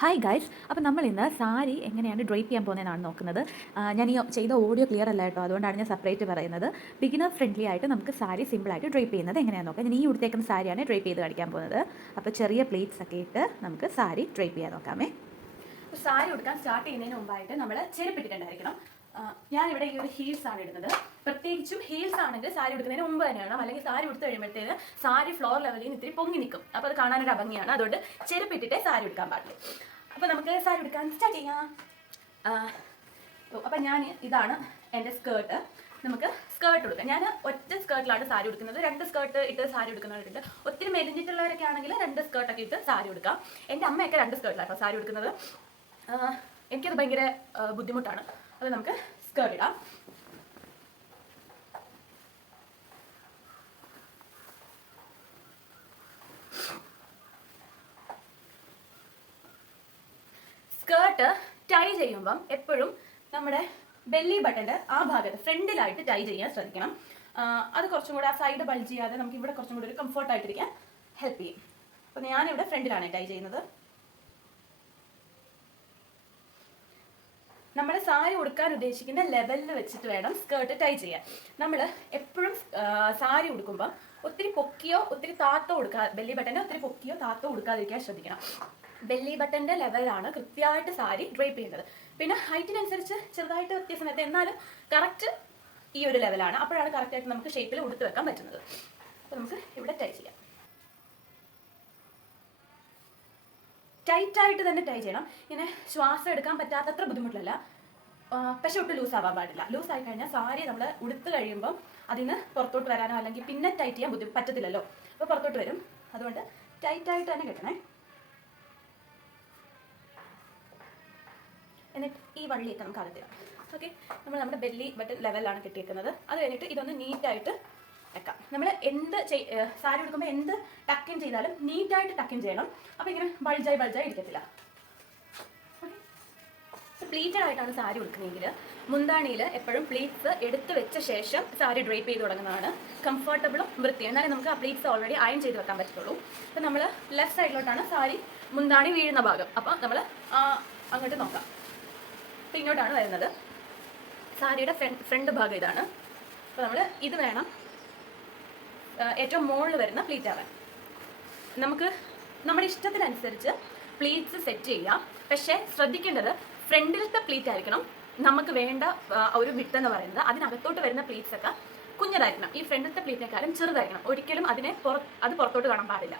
Hi guys, അപ്പോൾ നമ്മൾ ഇന്ന് സാരി എങ്ങനെയാണ് ഡ്രൈപ്പ് ചെയ്യാൻ പോകുന്നതെന്നാണ് നോക്കുന്നത്. ഞാൻ ഈ ചെയ്ത ഓഡിയോ ക്ലിയർ അല്ല കേട്ടോ, അതുകൊണ്ടാണ് ഞാൻ സെപ്പറേറ്റ് പറയുന്നത്. ബിഗിനർ ഫ്രണ്ട്ലി ആയിട്ട് നമുക്ക് സാരി സിമ്പിളായിട്ട് ഡ്രൈപ്പ് ചെയ്യുന്നത് എങ്ങനെയാണെന്ന് നോക്കാം. ഞാൻ ഈ ഉടുത്തേക്കുന്ന സാരിയാണ് ഡ്രൈപ്പ് ചെയ്ത് കാണിക്കാൻ പോകുന്നത്. അപ്പോൾ ചെറിയ പ്ലേറ്റ്സ് ഒക്കെ ഇട്ട് നമുക്ക് സാരി ഡ്രൈപ്പ് ചെയ്യാൻ നോക്കാമേ. സാരി ഉടുക്കാൻ സ്റ്റാർട്ട് ചെയ്യുന്നതിന് മുമ്പായിട്ട് നമ്മൾ ചെരുപ്പിട്ടിട്ടുണ്ടായിരിക്കണം. ഞാനിവിടെ ഈ ഒരു ഹീൽസ് ആണ് ഇടുന്നത്. പ്രത്യേകിച്ചും ഹീൽസ് ആണെങ്കിൽ സാരി ഉടുക്കുന്നതിന് മുമ്പ് തന്നെയാണ്, അല്ലെങ്കിൽ സാരി ഉടുത്ത് കഴിയുമ്പോഴത്തേന് സാരി ഫ്ലോർ ലെവലിൽ നിന്ന് ഇത്തിരി പൊങ്ങി നിൽക്കും. അപ്പോൾ അത് കാണാനൊരു ഭംഗിയാണ്. അതുകൊണ്ട് ചെരുപ്പിട്ടിട്ടേ സാരി ഉടുക്കാൻ പാടില്ല. അപ്പോൾ നമുക്ക് സാരി ഉടുക്കാൻ സ്റ്റാർട്ട് ചെയ്യാം. അപ്പം ഇതാണ് എൻ്റെ സ്കേർട്ട്. നമുക്ക് സ്കേർട്ട് ഉടുക്കാം. ഞാൻ ഒറ്റ സ്കേർട്ടിലാണ് സാരി ഉടുക്കുന്നത്. 2 സ്കേർട്ട് ഇട്ട് സാരി ഉടുക്കുന്നവരുണ്ട്. ഒത്തിരി മെലിഞ്ഞിട്ടുള്ളവരൊക്കെ ആണെങ്കിൽ 2 സ്കേർട്ടൊക്കെ ഇട്ട് സാരി ഉടുക്കാം. എൻ്റെ അമ്മയൊക്കെ 2 സ്കേർട്ടിലാണ് സാരി ഉടുക്കുന്നത്. എനിക്കത് ഭയങ്കര ബുദ്ധിമുട്ടാണ്. അത് നമുക്ക് സ്കേർട്ട് ഇടാം. സ്കേർട്ട് ടൈ ചെയ്യുമ്പം എപ്പോഴും നമ്മുടെ ബെല്ലി ബട്ടൻ്റെ ആ ഭാഗത്ത് ഫ്രണ്ടിലായിട്ട് ടൈ ചെയ്യാൻ ശ്രദ്ധിക്കണം. അത് കുറച്ചും കൂടെ ആ സൈഡ് ബൾജ് ചെയ്യാതെ നമുക്ക് ഇവിടെ കുറച്ചും കൂടി ഒരു കംഫർട്ടായിട്ടിരിക്കാൻ ഹെൽപ്പ് ചെയ്യും. അപ്പോൾ ഞാനിവിടെ ഫ്രണ്ടിലാണ് ടൈ ചെയ്യുന്നത്. നമ്മൾ സാരി ഉടുക്കാൻ ഉദ്ദേശിക്കുന്ന ലെവലിൽ വെച്ചിട്ട് വേണം സ്കേർട്ട് ടൈ ചെയ്യാൻ. നമ്മൾ എപ്പോഴും സാരി ഉടുക്കുമ്പോൾ ഒത്തിരി പൊക്കിയോ ഒത്തിരി താത്തോ ബെല്ലി ബട്ടൻ്റെ ഒത്തിരി പൊക്കിയോ താത്തോ ഉടുക്കാതിരിക്കാൻ ശ്രദ്ധിക്കണം. ബെല്ലി ബട്ടൻ്റെ ലെവലാണ് കൃത്യമായിട്ട് സാരി ഡ്രൈപ്പ് ചെയ്യുന്നത്. പിന്നെ ഹൈറ്റിനനുസരിച്ച് ചെറുതായിട്ട് വ്യത്യാസം വരുന്നത്, എന്നാലും കറക്റ്റ് ഈ ഒരു ലെവലാണ്. അപ്പോഴാണ് കറക്റ്റായിട്ട് നമുക്ക് ഷേപ്പിൽ ഉടുത്ത് വെക്കാൻ പറ്റുന്നത്. അപ്പോൾ നമുക്ക് ഇവിടെ ടൈ ചെയ്യാം. ടൈറ്റായിട്ട് തന്നെ ടൈ ചെയ്യണം. ഇങ്ങനെ ശ്വാസം എടുക്കാൻ പറ്റാത്തത്ര ബുദ്ധിമുട്ടില്ല. പക്ഷെ ഒട്ടും ലൂസ് ആവാൻ പാടില്ല. ലൂസ് ആയി കഴിഞ്ഞാൽ സാരി നമ്മൾ ഉടുത്ത് കഴിയുമ്പം അതിന് പുറത്തോട്ട് വരാനോ അല്ലെങ്കിൽ പിന്നെ ടൈറ്റ് ചെയ്യാൻ പറ്റത്തില്ലല്ലോ. അപ്പോൾ പുറത്തോട്ട് വരും. അതുകൊണ്ട് ടൈറ്റായിട്ട് തന്നെ കെട്ടണേ. എന്നിട്ട് ഈ വള്ളിയൊക്കെ നമുക്ക് അകത്തിടാം. ഓക്കെ, നമ്മുടെ ബെല്ലി ബട്ടൺ ലെവലിലാണ് കെട്ടിയേക്കുന്നത്. അത് കഴിഞ്ഞിട്ട് ഇതൊന്ന് നീറ്റായിട്ട് വെക്കാം. നമ്മൾ സാരി ഉടുക്കുമ്പോൾ എന്ത് ടക്കിൻ ചെയ്താലും നീറ്റായിട്ട് ടക്കിൻ ചെയ്യണം. അപ്പോൾ ഇങ്ങനെ ബൾജായി ഇരിക്കത്തില്ല. പ്ലീറ്റഡ് ആയിട്ടാണ് സാരി ഉടുക്കുന്നതെങ്കിൽ മുന്താണിയിൽ എപ്പോഴും പ്ലീറ്റ്സ് എടുത്ത് വെച്ച ശേഷം സാരി ഡ്രൈപ്പ് ചെയ്ത് തുടങ്ങുന്നതാണ് കംഫർട്ടബിളും വൃത്തിയും. എന്നാലും നമുക്ക് ആ പ്ലീറ്റ്സ് ഓൾറെഡി അയൺ ചെയ്ത് വെക്കാൻ പറ്റുള്ളൂ. അപ്പോൾ നമ്മൾ ലെഫ്റ്റ് സൈഡിലോട്ടാണ് സാരി മുന്താണി വീഴുന്ന ഭാഗം. അപ്പോൾ നമ്മൾ അങ്ങോട്ട് നോക്കാം. അപ്പോൾ ഇങ്ങോട്ടാണ് വരുന്നത്. സാരിയുടെ ഫ്രണ്ട് ഭാഗം ഇതാണ്. അപ്പോൾ നമ്മൾ ഇത് വേണം ഏറ്റവും മുകളിൽ വരുന്ന പ്ലീറ്റ് ആവാൻ. നമുക്ക് നമ്മുടെ ഇഷ്ടത്തിനനുസരിച്ച് പ്ലീറ്റ്സ് സെറ്റ് ചെയ്യാം. പക്ഷേ ശ്രദ്ധിക്കേണ്ടത് ഫ്രണ്ടിലത്തെ പ്ലീറ്റ് ആയിരിക്കണം നമുക്ക് വേണ്ട ഒരു വിട്ട് എന്ന് പറയുന്നത്. അതിനകത്തോട്ട് വരുന്ന പ്ലീറ്റ്സ് ഒക്കെ കുഞ്ഞതായിരിക്കണം. ഈ ഫ്രണ്ടിലത്തെ പ്ലീറ്റിനെക്കാളും ചെറുതായിരിക്കണം. ഒരിക്കലും അത് പുറത്തോട്ട് കാണാൻ പാടില്ല.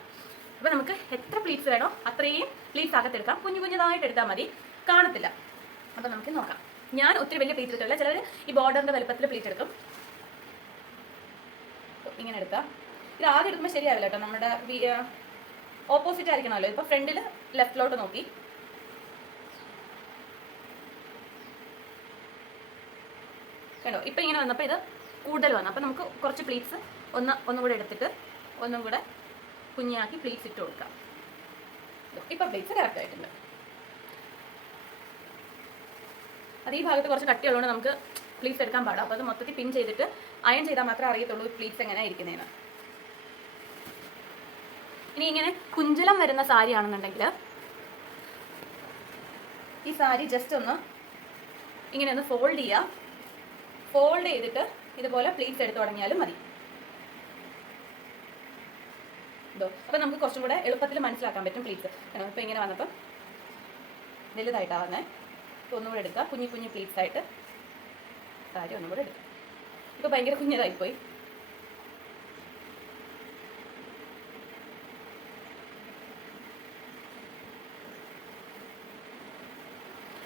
അപ്പോൾ നമുക്ക് എത്ര പ്ലീറ്റ്സ് വേണോ അത്രയും പ്ലീറ്റ്സ് അകത്തെടുക്കാം. കുഞ്ഞതായിട്ട് എടുത്താൽ മതി, കാണത്തില്ല. അപ്പോൾ നമുക്ക് നോക്കാം. ഞാൻ ഒത്തിരി വലിയ പ്ലീറ്റ് എടുക്കില്ല. ചിലർ ഈ ബോർഡറിൻ്റെ വലുപ്പത്തിൽ പ്ലീറ്റ് എടുക്കും. ഇങ്ങനെ എടുക്കാം. ഇത് ആദ്യം എടുക്കുമ്പോൾ ശരിയാവില്ല കേട്ടോ. നമ്മുടെ ഓപ്പോസിറ്റ് ആയിരിക്കണമല്ലോ. ഇപ്പോൾ ഫ്രണ്ടിൽ ലെഫ്റ്റിലോട്ട് നോക്കി കേട്ടോ. ഇപ്പം ഇങ്ങനെ വന്നപ്പോൾ ഇത് കൂടുതൽ വന്നു. അപ്പോൾ നമുക്ക് കുറച്ച് പ്ലീറ്റ്സ് ഒന്നും കൂടെ എടുത്തിട്ട് ഒന്നും കൂടെ കുഞ്ഞാക്കി പ്ലീറ്റ്സ് ഇട്ട് കൊടുക്കാം. ഇപ്പം പ്ലീറ്റ്സ് കറക്റ്റ് ആയിട്ടുണ്ട്. അത് ഈ ഭാഗത്ത് കുറച്ച് കട്ടിയുള്ളതുകൊണ്ട് നമുക്ക് പ്ലീറ്റ്സ് എടുക്കാൻ പാടാം. അപ്പോൾ അത് മൊത്തത്തിൽ പിൻ ചെയ്തിട്ട് അയൺ ചെയ്താൽ മാത്രമേ അറിയത്തുള്ളൂ പ്ലീറ്റ്സ് എങ്ങനെയാണ് ഇരിക്കുന്നതെന്ന്. ഇനി ഇങ്ങനെ കുഞ്ചലം വരുന്ന സാരി ആണെന്നുണ്ടെങ്കിൽ ഈ സാരി ജസ്റ്റ് ഇങ്ങനെ ഒന്ന് ഫോൾഡ് ചെയ്യുക. ഫോൾഡ് ചെയ്തിട്ട് ഇതുപോലെ പ്ലീറ്റ്സ് എടുത്ത് തുടങ്ങിയാലും മതി. അപ്പോൾ നമുക്ക് കുറച്ചും കൂടെ എളുപ്പത്തിൽ മനസ്സിലാക്കാൻ പറ്റും പ്ലീറ്റ്സ്. ഇപ്പോൾ ഇങ്ങനെ വന്നപ്പോൾ വലുതായിട്ടാണ് വന്നേ. ഇപ്പോൾ ഒന്നുകൂടെ എടുക്കുക. കുഞ്ഞു പ്ലീറ്റ്സ് ആയിട്ട് സാരി ഒന്നുകൂടെ എടുക്കുക. ഇപ്പോൾ ഭയങ്കര കുഞ്ഞതായിപ്പോയി.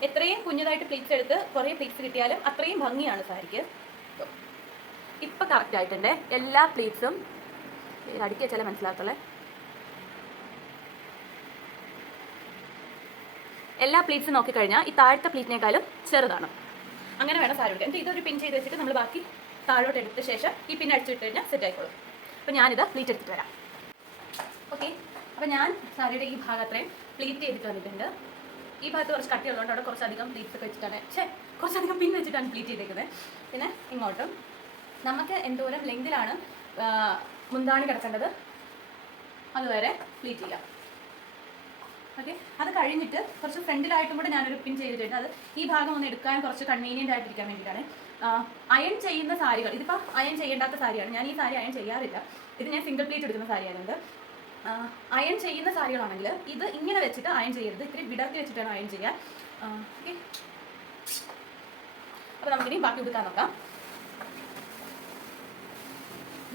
എത്രയും കുഞ്ഞതായിട്ട് പ്ലീറ്റ്സ് എടുത്ത് കുറേ പ്ലീറ്റ്സ് കിട്ടിയാലും അത്രയും ഭംഗിയാണ് സാരിക്ക്. ഇപ്പം കറക്റ്റ് ആയിട്ടുണ്ട്. എല്ലാ പ്ലീറ്റ്സും അടുക്കി വെച്ചാലേ മനസ്സിലാക്കത്തുള്ളേ. എല്ലാ പ്ലീറ്റ്സും നോക്കിക്കഴിഞ്ഞാൽ ഈ താഴത്തെ പ്ലീറ്റിനേക്കാളും ചെറുതാണ്. അങ്ങനെ വേണം സാരി എടുക്കാൻ. എന്നിട്ട് ഇതൊരു പിൻ ചെയ്ത് വെച്ചിട്ട് നമ്മൾ ബാക്കി താഴോട്ട് എടുത്ത ശേഷം ഈ പിൻ അടിച്ചു വിട്ട് കഴിഞ്ഞാൽ സെറ്റ് ആയിക്കോളും. അപ്പോൾ ഞാനിത് പ്ലീറ്റ് എടുത്തിട്ട് വരാം. ഓക്കെ, അപ്പോൾ ഞാൻ സാരിയുടെ ഈ ഭാഗം അത്രയും പ്ലീറ്റ് ചെയ്തിട്ട് വന്നിട്ടുണ്ട്. ഈ ഭാഗത്ത് കുറച്ച് കട്ടിയുള്ളതുകൊണ്ട് അവിടെ കുറച്ചധികം പ്ലീറ്റ്സ് ഒക്കെ വെച്ചിട്ടാണ് കുറച്ചധികം പിൻ വെച്ചിട്ടാണ് പ്ലീറ്റ് ചെയ്തേക്കുന്നത്. പിന്നെ ഇങ്ങോട്ടും നമുക്ക് എന്തോരം ലെങ്തിലാണ് മുന്താണി കിടക്കേണ്ടത് അതുവരെ പ്ലീറ്റ് ചെയ്യാം. ഓക്കെ. അത് കഴിഞ്ഞിട്ട് കുറച്ച് ഫ്രണ്ടിലായിട്ടും കൂടെ ഞാനൊരു പിൻ ചെയ്തിട്ടുണ്ട്. അത് ഈ ഭാഗം ഒന്ന് എടുക്കാൻ കുറച്ച് കൺവീനിയൻ്റ് ആയിട്ടിരിക്കാൻ വേണ്ടിയിട്ടാണ്. അയൺ ചെയ്യുന്ന സാരികൾ, ഇതിപ്പോൾ അയൺ ചെയ്യേണ്ടാത്ത സാരിയാണ്, ഞാൻ ഈ സാരി അയൺ ചെയ്യാറില്ല. ഇത് ഞാൻ സിംഗിൾ പ്ലീറ്റ് എടുക്കുന്ന സാരിയായതുകൊണ്ട്. അയൺ ചെയ്യുന്ന സാരികളാണെങ്കിൽ ഇത് ഇങ്ങനെ വെച്ചിട്ട് അയൺ ചെയ്യരുത്, ഇത്തിരി വിടർത്തി വെച്ചിട്ടാണ് അയൺ ചെയ്യാൻ. ഓക്കെ. അപ്പോൾ നമുക്കിനി ബാക്കി ഉടുക്കാൻ നോക്കാം.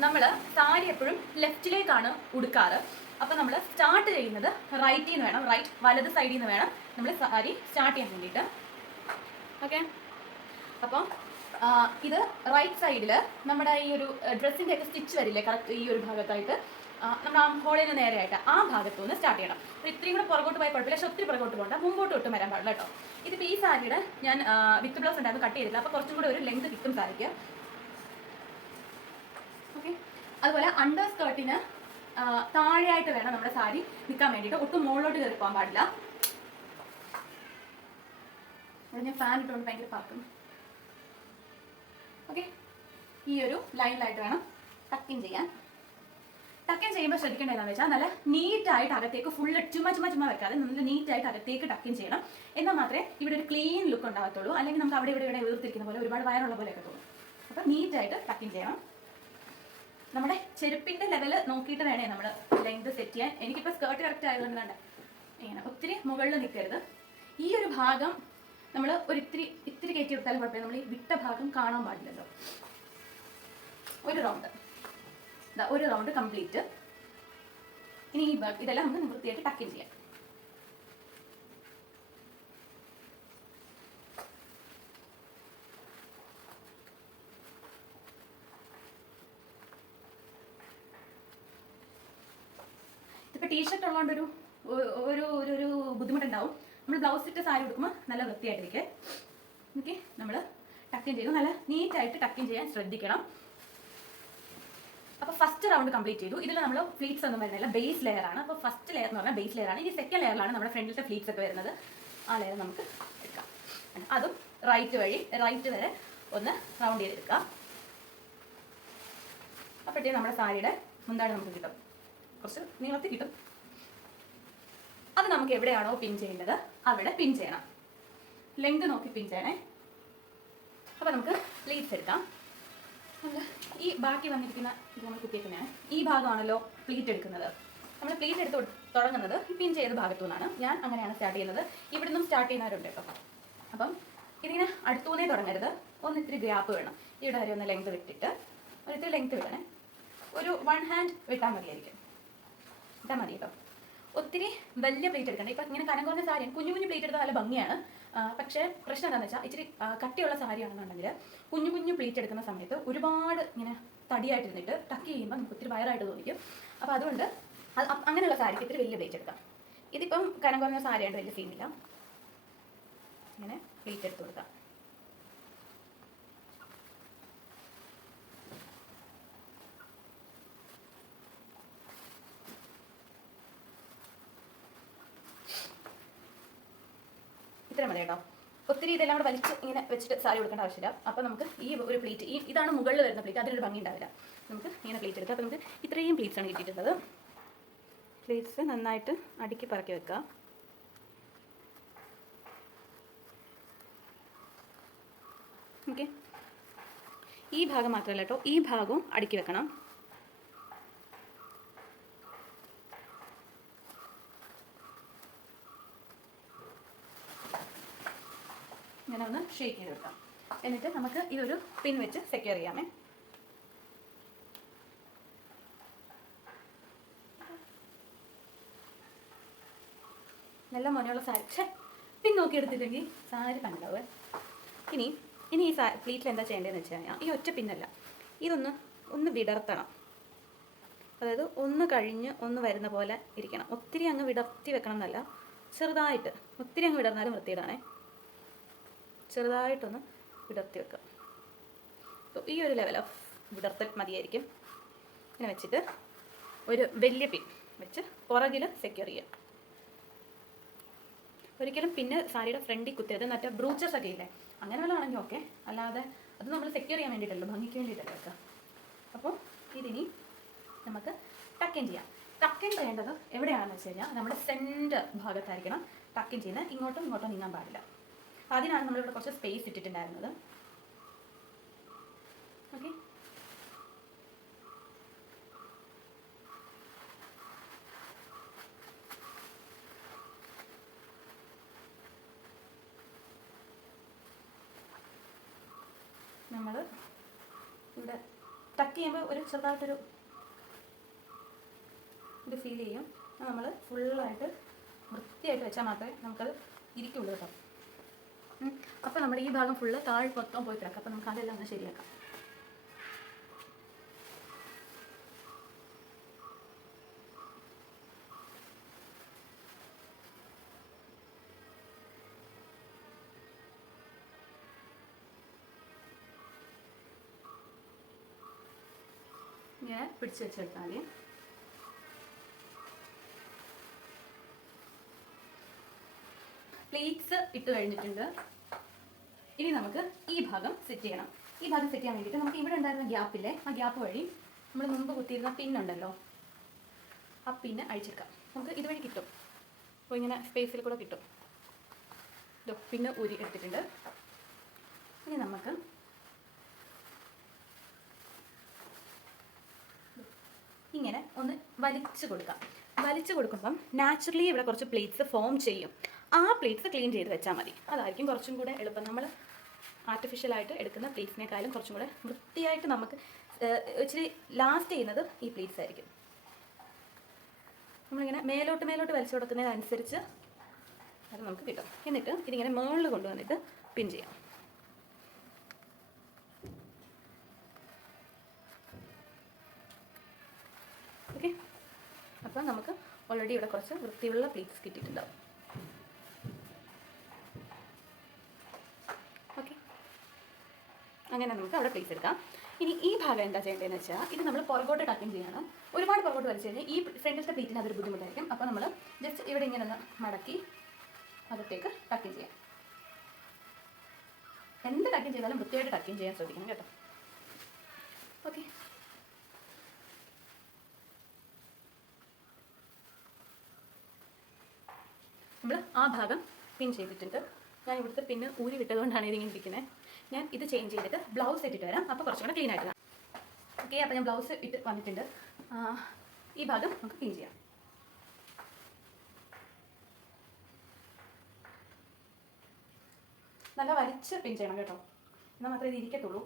നമ്മൾ സാരി എപ്പോഴും ലെഫ്റ്റിലേക്കാണ് ഉടുക്കാറ്. അപ്പോൾ നമ്മൾ സ്റ്റാർട്ട് ചെയ്യുന്നത് റൈറ്റിൽ നിന്ന് വേണം, റൈറ്റ് വലത് സൈഡിൽ നിന്ന് വേണം നമ്മൾ സാരി സ്റ്റാർട്ട് ചെയ്യാൻ വേണ്ടിയിട്ട്. ഓക്കെ. അപ്പം ഇത് റൈറ്റ് സൈഡിൽ നമ്മുടെ ഈ ഒരു ഡ്രസ്സിൻ്റെ ഒക്കെ സ്റ്റിച്ച് വരില്ലേ കറക്റ്റ് ഈ ഒരു ഭാഗത്തായിട്ട്, നമ്മുടെ ഹോളിന് നേരെയായിട്ട് ആ ഭാഗത്തു നിന്ന് സ്റ്റാർട്ട് ചെയ്യണം. അപ്പോൾ ഇത്രയും കൂടെ പുറകോട്ട് പോയാൽ കുഴപ്പമില്ല, പക്ഷേ ഒത്തിരി പുറകോട്ട് പോകണ്ട, മുമ്പോട്ട് ഒട്ടും വരാൻ പാടില്ല കേട്ടോ. ഇതിപ്പോൾ ഈ സാരിയുടെ ഞാൻ വിത്ത് ബ്ലൗസ് ഉണ്ടായിരുന്നു, കട്ട് ചെയ്തില്ല, അപ്പോൾ കുറച്ചും കൂടെ ഒരു ലെങ്ത് കിട്ടും സാരിക്ക്. ഓക്കെ. അതുപോലെ അണ്ടർ സ്കേർട്ടിന് താഴെയായിട്ട് വേണം നമ്മുടെ സാരി നിൽക്കാൻ വേണ്ടിയിട്ട്, ഒട്ടും മുകളിലോട്ട് കയറി പോകാൻ പാടില്ല. അത് ഞാൻ ഫാൻ ഇട്ടുകൊണ്ട് ഭയങ്കര പാർക്കും. ഓക്കെ. ഈ ഒരു ലൈനിലായിട്ട് വേണം ടക്കിൻ ചെയ്യാൻ. ടക്കിൻ ചെയ്യുമ്പോൾ ശ്രദ്ധിക്കേണ്ടത് എന്താണെന്ന് വെച്ചാൽ നല്ല നീറ്റായിട്ട് അകത്തേക്ക് ഫുള്ള് ചുമ്മാ വെക്കാതെ നല്ല നീറ്റായിട്ട് അകത്തേക്ക് ടക്കിൻ ചെയ്യണം. എന്നാൽ മാത്രമേ ഇവിടെ ഒരു ക്ലീൻ ലുക്ക് ഉണ്ടാകത്തുള്ളൂ. അല്ലെങ്കിൽ നമുക്ക് അവിടെ ഇവിടെ വീർത്തിരിക്കുന്ന പോലെ ഒരുപാട് വയറുള്ള പോലെയൊക്കെ തോന്നും. അപ്പോൾ നീറ്റായിട്ട് ടക്കിൻ ചെയ്യണം. നമ്മുടെ ചെരുപ്പിൻ്റെ ലെവൽ നോക്കിയിട്ട് വേണേ നമ്മൾ ലെങ്ത് സെറ്റ് ചെയ്യാൻ. എനിക്കിപ്പോൾ സ്കേർട്ട് കറക്റ്റ് ആയതുകൊണ്ട് വേണ്ട ഇങ്ങനെ ഒത്തിരി മുകളിൽ നിൽക്കരുത്. ഈ ഒരു ഭാഗം നമ്മൾ ഇത്തിരി കയറ്റി എടുത്താലും കുഴപ്പമില്ല, നമ്മൾ ഈ വിട്ട ഭാഗം കാണാൻ പാടില്ലല്ലോ. ഒരു റൗണ്ട് കംപ്ലീറ്റ്. ഇനി ഈ ഇതെല്ലാം നമുക്ക് വൃത്തിയായിട്ട് ടക്കിൻ ചെയ്യാം. ഇതിപ്പോൾ ടീഷർട്ട് ഉള്ളതുകൊണ്ട് ഒരു ബുദ്ധിമുട്ടുണ്ടാവും. നമ്മൾ ബ്ലൗസ് ഇട്ട് സാരി കൊടുക്കുമ്പോൾ നല്ല വൃത്തിയായിട്ടിരിക്കും. ഓക്കെ. നമ്മൾ ടക്കിൻ ചെയ്തു, നല്ല നീറ്റായിട്ട് ടക്കിൻ ചെയ്യാൻ ശ്രദ്ധിക്കണം. അപ്പോൾ ഫസ്റ്റ് റൗണ്ട് കംപ്ലീറ്റ് ചെയ്തു. ഇതിൽ നമ്മൾ ഫ്ലീറ്റ്സ് ഒന്നും വരുന്നില്ല, ബേസ് ലെയർ ആണ്. അപ്പോൾ ഫസ്റ്റ് ലെയർ എന്ന് പറഞ്ഞാൽ ബേസ് ലെയർ ആണ്. ഇനി സെക്കൻഡ് ലെയറിലാണ് നമ്മുടെ ഫ്രണ്ടിലത്തെ ഫ്ലീറ്റ്സ് ഒക്കെ വരുന്നത്. ആ ലെയർ നമുക്ക് എടുക്കാം. അതും റൈറ്റ് വരെ ഒന്ന് റൗണ്ട് ചെയ്തെടുക്കാം. അപ്പോഴത്തേക്കും നമ്മുടെ സാരിയുടെ മുന്താണി നമുക്ക് കിട്ടും, കുറച്ച് നീളത്തിൽ കിട്ടും. അത് നമുക്ക് എവിടെയാണോ പിൻ ചെയ്യേണ്ടത് അവിടെ പിൻ ചെയ്യണം. ലെങ്ത് നോക്കി പിൻ ചെയ്യണേ. അപ്പോൾ നമുക്ക് പ്ലീറ്റ്സ് എടുക്കാം. നമ്മൾ ഈ ബാക്കി വന്നിരിക്കുന്ന ഇത് നമ്മൾ കുത്തിയേക്കുന്നതാണ്. ഈ ഭാഗമാണല്ലോ പ്ലീറ്റ് എടുക്കുന്നത്. നമ്മൾ പ്ലീറ്റ് എടുത്ത് തുടങ്ങുന്നത് പിൻ ചെയ്ത ഭാഗത്തു നിന്നാണ്. ഞാൻ അങ്ങനെയാണ് സ്റ്റാർട്ട് ചെയ്യുന്നത്. ഇവിടെ നിന്നും സ്റ്റാർട്ട് ചെയ്യുന്നവരുണ്ട് കേട്ടോ. അപ്പം ഇതിങ്ങനെ അടുത്തുനിന്നേ തുടങ്ങരുത്, ഒന്നിത്തിരി ഗ്യാപ്പ് വേണം. ഇവിടെ വരെ ഒന്ന് ലെങ്ത് വിട്ടിട്ട് ഒരിത്തിരി ലെങ്ത് വിടണേ. ഒരു 1 ഹാൻഡ് വിട്ടാൽ മതിയായിരിക്കും. ഇട്ടാൽ മതി കേട്ടോ. ഒത്തിരി വലിയ പ്ലേറ്റ് എടുക്കണ്ട. ഇപ്പം ഇങ്ങനെ കനം കുറഞ്ഞ സാരിയാണ്, കുഞ്ഞു പ്ലേറ്റ് എടുത്താൽ നല്ല ഭംഗിയാണ്. പക്ഷേ പ്രശ്നം എന്താണെന്ന് വെച്ചാൽ ഇച്ചിരി കട്ടിയുള്ള സാരിയാണെന്നുണ്ടെങ്കിൽ കുഞ്ഞു പ്ലേറ്റ് എടുക്കുന്ന സമയത്ത് ഒരുപാട് ഇങ്ങനെ തടിയായിട്ടിരുന്നിട്ട് ടക്ക് ചെയ്യുമ്പോൾ നമുക്ക് ഒത്തിരി വയറായിട്ട് തോന്നിക്കും. അപ്പോൾ അതുകൊണ്ട് അങ്ങനെയുള്ള സാരിക്ക് ഇത്തിരി വലിയ പ്ലേറ്റ് എടുക്കാം. ഇതിപ്പം കനം കുറഞ്ഞ സാരിയായിട്ട് വലിയ സീനില്ല. ഇങ്ങനെ പ്ലേറ്റ് എടുത്ത് കൊടുക്കാം. ഇത്ര മതി കേട്ടോ. ഒത്തിരി ഇതെല്ലാം കൂടെ വലിച്ച് ഇങ്ങനെ വെച്ചിട്ട് സാരി കൊടുക്കേണ്ട ആവശ്യമില്ല. അപ്പോൾ നമുക്ക് ഈ ഒരു പ്ലേറ്റ്, ഇതാണ് മുകളിൽ വരുന്ന പ്ലേറ്റ്, അതിനൊരു ഭംഗി ഉണ്ടാവില്ല. നമുക്ക് ഇങ്ങനെ പ്ലേറ്റ് എടുക്കാം. അപ്പോൾ നമുക്ക് ഇത്രയും പ്ലേറ്റ്സാണ് കിട്ടിയിട്ടുള്ളത്. പ്ലേറ്റ്സ് നന്നായിട്ട് അടുക്കി പറക്കി വെക്കാം. ഓക്കെ. ഈ ഭാഗം മാത്രമല്ല കേട്ടോ, ഈ ഭാഗവും അടുക്കി വെക്കണം. ഇങ്ങനെ ഒന്ന് ഷേക്ക് ചെയ്ത് വെക്കാം. എന്നിട്ട് നമുക്ക് ഇതൊരു പിൻ വെച്ച് സെക്യൂർ ചെയ്യാമേ. നല്ല മോനെയുള്ള സാരി പിൻ നോക്കി എടുത്തിട്ടുണ്ടെങ്കിൽ സാരി കണ്ടാവേ. ഇനി ഈ പ്ലീറ്റിൽ എന്താ ചെയ്യേണ്ടതെന്ന് വെച്ച് കഴിഞ്ഞാൽ ഈ ഒറ്റ പിന്നല്ല, ഒന്ന് വിടർത്തണം. അതായത് ഒന്ന് കഴിഞ്ഞ് ഒന്ന് വരുന്ന പോലെ ഇരിക്കണം. ഒത്തിരി അങ്ങ് വിടർത്തി വെക്കണം എന്നല്ല, ചെറുതായിട്ട്. ഒത്തിരി അങ്ങ് വിടർന്നാലും വൃത്തിയിടാണേ. ചെറുതായിട്ടൊന്ന് വിടർത്തി വെക്കാം. അപ്പോൾ ഈ ഒരു ലെവൽ ഓഫ് വിടർത്തൽ മതിയായിരിക്കും. ഇങ്ങനെ വെച്ചിട്ട് ഒരു വലിയ പിൻ വെച്ച് പുറകിൽ സെക്യൂർ ചെയ്യാം. ഒരിക്കലും പിന്നെ സാരിയുടെ ഫ്രണ്ടിൽ കുത്തിയത് മറ്റേ ബ്രൂച്ചസ് ഒക്കെ ഇല്ലേ, അങ്ങനെ വല്ല ആണെങ്കിൽ ഓക്കെ. അല്ലാതെ അത് നമ്മൾ സെക്യൂർ ചെയ്യാൻ വേണ്ടിയിട്ടല്ലോ, ഭംഗിക്ക് വേണ്ടിയിട്ടല്ലോ വെക്കാം. അപ്പോൾ ഇതിനി നമുക്ക് ടക്കിൻ ചെയ്യാം. ടക്കിൻ ചെയ്യേണ്ടത് എവിടെയാണെന്ന് വെച്ച് കഴിഞ്ഞാൽ നമ്മുടെ സെൻറ്റർ ഭാഗത്തായിരിക്കണം ടക്കിൻ ചെയ്യുന്നത്. ഇങ്ങോട്ടും ഇങ്ങോട്ടും നീങ്ങാൻ പാടില്ല. അതിനാണ് നമ്മളിവിടെ കുറച്ച് സ്പേസ് ഇട്ടിട്ടുണ്ടായിരുന്നത്. ഓക്കെ, നമ്മൾ ഇവിടെ ടക്ക് ചെയ്യുമ്പോൾ ഒരു ചെറുതായിട്ടൊരു ഇത് ഫീൽ ചെയ്യും. നമ്മൾ ഫുള്ളായിട്ട് വൃത്തിയായിട്ട് വെച്ചാൽ മാത്രമേ നമുക്കത് ഇരിക്കുള്ളൂ കേട്ടോ. അപ്പോൾ നമ്മുടെ ഈ ഭാഗം ഫുള്ള് താഴെ മൊത്തം പോയി കിടക്കാം. അപ്പോൾ നമുക്ക് അതെല്ലാം ഒന്ന് ശരിയാക്കാം. ഇങ്ങനെ പിടിച്ച് വെച്ചെടുത്താൽ മതി. പ്ലേറ്റ്സ് ഇട്ട് കഴിഞ്ഞിട്ടുണ്ട്. ഇനി നമുക്ക് ഈ ഭാഗം സെറ്റ് ചെയ്യണം. ഈ ഭാഗം സെറ്റ് ചെയ്യാൻ വേണ്ടിയിട്ട് നമുക്ക് ഇവിടെ ഉണ്ടായിരുന്ന ഗ്യാപ്പില്ലേ, ആ ഗ്യാപ്പ് വഴി നമ്മൾ മുമ്പ് കുത്തിയിരുന്ന പിന്നുണ്ടല്ലോ, ആ പിന്ന് അഴിച്ചെടുക്കാം. നമുക്ക് ഇതുവഴി കിട്ടും. അപ്പോൾ ഇങ്ങനെ സ്പേസിൽ കൂടെ കിട്ടും. പിന്നെ ഊരി എടുത്തിട്ടുണ്ട്. ഇനി നമുക്ക് ഇങ്ങനെ ഒന്ന് വലിച്ചു കൊടുക്കാം. വലിച്ചു കൊടുക്കുമ്പം നാച്ചുറലി ഇവിടെ കുറച്ച് പ്ലേറ്റ്സ് ഫോം ചെയ്യും. ആ പ്ലേറ്റ്സ് ക്ലീൻ ചെയ്ത് വെച്ചാൽ മതി. അതായിരിക്കും കുറച്ചും കൂടെ എളുപ്പം. നമ്മൾ ആർട്ടിഫിഷ്യലായിട്ട് എടുക്കുന്ന പ്ലേറ്റ്സിനേക്കാളും കുറച്ചും കൂടെ വൃത്തിയായിട്ട് നമുക്ക് ഇച്ചിരി ലാസ്റ്റ് ചെയ്യുന്നത് ഈ പ്ലേറ്റ്സ് ആയിരിക്കും. നമ്മളിങ്ങനെ മേലോട്ട് വലിച്ചു കൊടുക്കുന്നതിനനുസരിച്ച് അത് നമുക്ക് കിട്ടും. എന്നിട്ട് ഇതിങ്ങനെ മുകളിൽ കൊണ്ടുവന്നിട്ട് പിൻ ചെയ്യാം. ഓക്കെ, അപ്പം നമുക്ക് ഓൾറെഡി ഇവിടെ കുറച്ച് വൃത്തിയുള്ള പ്ലേറ്റ്സ് കിട്ടിയിട്ടുണ്ടാവും. ഓക്കെ, അങ്ങനെ നമുക്ക് അവിടെ പ്ലേസ് എടുക്കാം. ഇനി ഈ ഭാഗം എന്താ ചെയ്യേണ്ടതെന്ന് വെച്ചാൽ, ഇത് നമ്മൾ പുറകോട്ട് ടക്കിങ് ചെയ്യണം. ഒരുപാട് പുറകോട്ട് വലിച്ചു കഴിഞ്ഞാൽ ഈ ഫ്രണ്ടിലത്തെ പ്ലേറ്റിന് അതൊരു ബുദ്ധിമുട്ടായിരിക്കും. അപ്പോൾ നമ്മൾ ജസ്റ്റ് ഇവിടെ ഇങ്ങനെ ഒന്ന് മടക്കി അകത്തേക്ക് ടക്കിങ് ചെയ്യാം. എന്ത് ടക്കിങ് ചെയ്താലും വൃത്തിയായിട്ട് ടക്കിങ് ചെയ്യാൻ ശ്രദ്ധിക്കണം കേട്ടോ. ഓക്കെ, നമ്മൾ ആ ഭാഗം പിൻ ചെയ്തിട്ടുണ്ട്. ഞാൻ ഇവിടുത്തെ പിന്നെ ഊരി വിട്ടതുകൊണ്ടാണ് ഇതിങ്ങനെ ഇരിക്കുന്നത്. ഞാൻ ഇത് ചേഞ്ച് ചെയ്തിട്ട് ബ്ലൗസ് ഇട്ടിട്ട് വരാം. അപ്പോൾ കുറച്ചും കൂടെ ക്ലീൻ ആയിട്ട് കാണാം. ഓക്കെ, അപ്പോൾ ഞാൻ ബ്ലൗസ് ഇട്ട് വന്നിട്ടുണ്ട്. ഈ ഭാഗം നമുക്ക് പിൻ ചെയ്യാം. നല്ല വലിച്ച് പിൻ ചെയ്യണം കേട്ടോ, എന്നാൽ മാത്രമേ ഇത് ഇരിക്കത്തുള്ളൂ.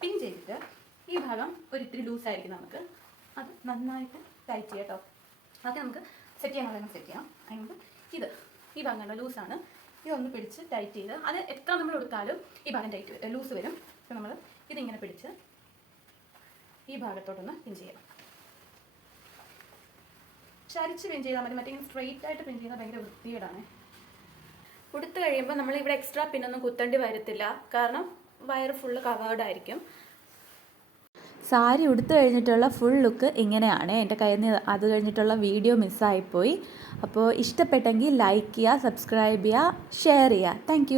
പിൻ ചെയ്തിട്ട് ഈ ഭാഗം ഒരിത്തിരി ലൂസായിരിക്കും. നമുക്ക് അത് നന്നായിട്ട് ടൈറ്റ് ചെയ്യാം കേട്ടോ. ആദ്യം നമുക്ക് സെറ്റ് ചെയ്യാനുള്ളതെന്ന് സെറ്റ് ചെയ്യാം. അതിനുമ്പ് ഈ ഭാഗം കണ്ടോ ലൂസാണ്. ഇതൊന്ന് പിടിച്ച് ടൈറ്റ് ചെയ്ത്, അത് എത്ര നമ്മൾ എടുത്താലും ഈ ഭാഗം ടൈറ്റ് ലൂസ് വരും. അപ്പോൾ നമ്മൾ ഇതിങ്ങനെ പിടിച്ച് ഈ ഭാഗത്തോട്ടൊന്ന് പിൻ ചെയ്യാം. ചരിച്ച് പിൻ ചെയ്താൽ മതി. മറ്റേ സ്ട്രെയിറ്റ് ആയിട്ട് പിൻ ചെയ്താൽ ഭയങ്കര വൃത്തികേടാണ്. ഉടുത്ത് കഴിയുമ്പോൾ നമ്മളിവിടെ എക്സ്ട്രാ പിന്നൊന്നും കുത്തേണ്ടി വരത്തില്ല. കാരണം വയറ് ഫുള്ള് കവേർഡ് ആയിരിക്കും. സാരി ഉടുത്തു കഴിഞ്ഞിട്ടുള്ള ഫുൾ ലുക്ക് ഇങ്ങനെയാണ്. എൻ്റെ കയ്യിൽ നിന്ന് അത് കഴിഞ്ഞിട്ടുള്ള വീഡിയോ മിസ്സായിപ്പോയി. അപ്പോൾ ഇഷ്ടപ്പെട്ടെങ്കിൽ ലൈക്ക് ചെയ്യുക, സബ്സ്ക്രൈബ് ചെയ്യുക, ഷെയർ ചെയ്യുക. താങ്ക്